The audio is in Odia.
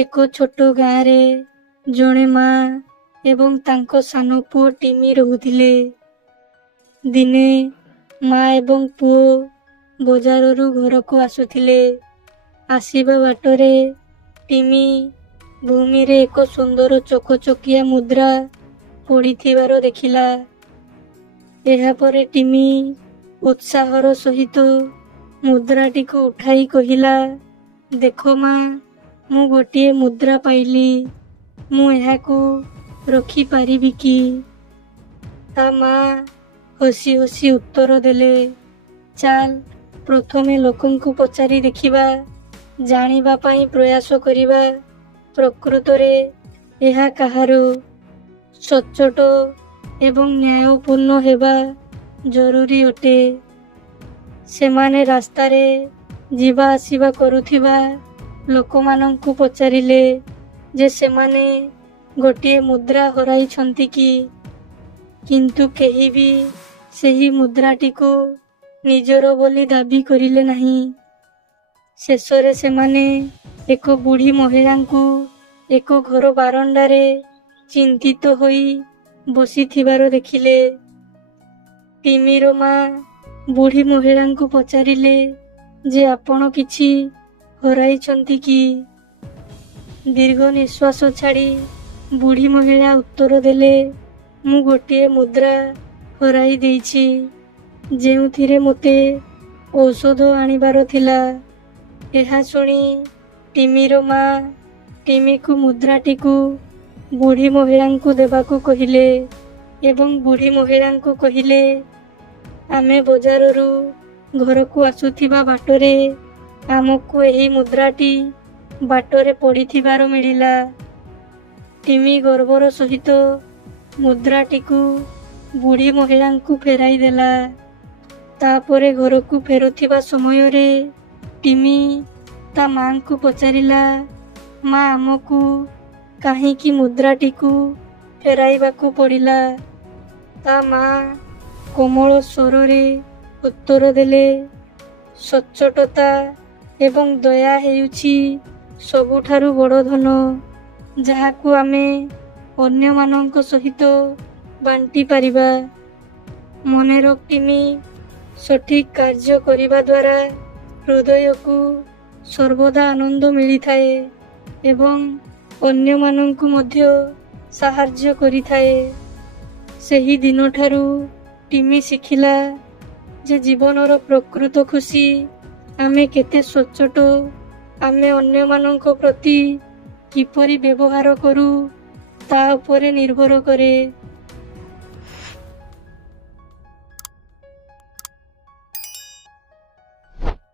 ଏକ ଛୋଟ ଗାଁରେ ଜଣେ ମା ଏବଂ ତାଙ୍କ ସାନ ପୁଅ ଟିମି ରହୁଥିଲେ। ଦିନେ ମା ଏବଂ ପୁଅ ବଜାରରୁ ଘରକୁ ଆସୁଥିଲେ। ଆସିବା ବାଟରେ ଟିମି ଭୂମିରେ ଏକ ସୁନ୍ଦର ଚକଚକିଆ ମୁଦ୍ରା ପଡ଼ିଥିବାର ଦେଖିଲା। ଏହାପରେ ଟିମି ଉତ୍ସାହର ସହିତ ମୁଦ୍ରାଟିକୁ ଉଠାଇ କହିଲା, ଦେଖ ମା, ମୁଁ ଗୋଟିଏ ମୁଦ୍ରା ପାଇଲି। ମୁଁ ଏହାକୁ ରଖିପାରିବି କି? ତା ମା ହସି ହସି ଉତ୍ତର ଦେଲେ, ଚାଲ ପ୍ରଥମେ ଲୋକଙ୍କୁ ପଚାରି ଦେଖିବା, ଜାଣିବା ପାଇଁ ପ୍ରୟାସ କରିବା ପ୍ରକୃତରେ ଏହା କାହାର। ସଚ୍ଚୋଟ ଏବଂ ନ୍ୟାୟପୂର୍ଣ୍ଣ ହେବା ଜରୁରୀ ଅଟେ। ସେମାନେ ରାସ୍ତାରେ ଯିବା ଆସିବା କରୁଥିବା ଲୋକମାନଙ୍କୁ ପଚାରିଲେ ଯେ ସେମାନେ ଗୋଟିଏ ମୁଦ୍ରା ହରାଇଛନ୍ତି କି, କିନ୍ତୁ କେହି ବି ସେହି ମୁଦ୍ରାଟିକୁ ନିଜର ବୋଲି ଦାବି କରିଲେ ନାହିଁ। ଶେଷରେ ସେମାନେ ଏକ ବୁଢ଼ୀ ମହିଳାଙ୍କୁ ଏକ ଘର ବାରଣ୍ଡାରେ ଚିନ୍ତିତ ହୋଇ ବସିଥିବାର ଦେଖିଲେ। ଟିମିର ମା ବୁଢ଼ୀ ମହିଳାଙ୍କୁ ପଚାରିଲେ ଯେ ଆପଣ କିଛି ହରାଇଛନ୍ତି କି? ଦୀର୍ଘ ନିଶ୍ୱାସ ଛାଡ଼ି ବୁଢ଼ୀ ମହିଳା ଉତ୍ତର ଦେଲେ, ମୁଁ ଗୋଟିଏ ମୁଦ୍ରା ହରାଇ ଦେଇଛି, ଯେଉଁଥିରେ ମୋତେ ଔଷଧ ଆଣିବାର ଥିଲା। ଏହା ଶୁଣି ଟିମିର ମା ଟିମିକୁ ମୁଦ୍ରାଟିକୁ ବୁଢ଼ୀ ମହିଳାଙ୍କୁ ଦେବାକୁ କହିଲେ ଏବଂ ବୁଢ଼ୀ ମହିଳାଙ୍କୁ କହିଲେ, ଆମେ ବଜାରରୁ ଘରକୁ ଆସୁଥିବା ବାଟରେ ଆମକୁ ଏହି ମୁଦ୍ରାଟି ବାଟରେ ପଡ଼ିଥିବାର ମିଳିଲା। ଟିମି ଗର୍ବର ସହିତ ମୁଦ୍ରାଟିକୁ ବୁଢ଼ୀ ମହିଳାଙ୍କୁ ଫେରାଇ ଦେଲା। ତାପରେ ଘରକୁ ଫେରୁଥିବା ସମୟରେ ଟିମି ତା ମାଙ୍କୁ ପଚାରିଲା, ମା, ଆମକୁ କାହିଁକି ମୁଦ୍ରାଟିକୁ ଫେରାଇବାକୁ ପଡ଼ିଲା? ତା ମା କୋମଳ ସ୍ୱରରେ ଉତ୍ତର ଦେଲେ, ସଚ୍ଚୋଟତା ଏବଂ ଦୟା ହେଉଛି ସବୁଠାରୁ ବଡ଼ ଧନ, ଯାହାକୁ ଆମେ ଅନ୍ୟମାନଙ୍କ ସହିତ ବାଣ୍ଟି ପାରିବା। ମନେ ରଖ ଟିମି, ସଠିକ୍ କାର୍ଯ୍ୟ କରିବା ଦ୍ୱାରା ହୃଦୟକୁ ସର୍ବଦା ଆନନ୍ଦ ମିଳିଥାଏ ଏବଂ ଅନ୍ୟମାନଙ୍କୁ ମଧ୍ୟ ସାହାଯ୍ୟ କରିଥାଏ। ସେହି ଦିନଠାରୁ ଟିମି ଶିଖିଲା ଯେ ଜୀବନର ପ୍ରକୃତ ଖୁସି ଆମେ କେତେ ସଚ୍ଚୋଟ, ଆମେ ଅନ୍ୟମାନଙ୍କ ପ୍ରତି କିପରି ବ୍ୟବହାର କରୁ ତା ଉପରେ ନିର୍ଭର କରେ।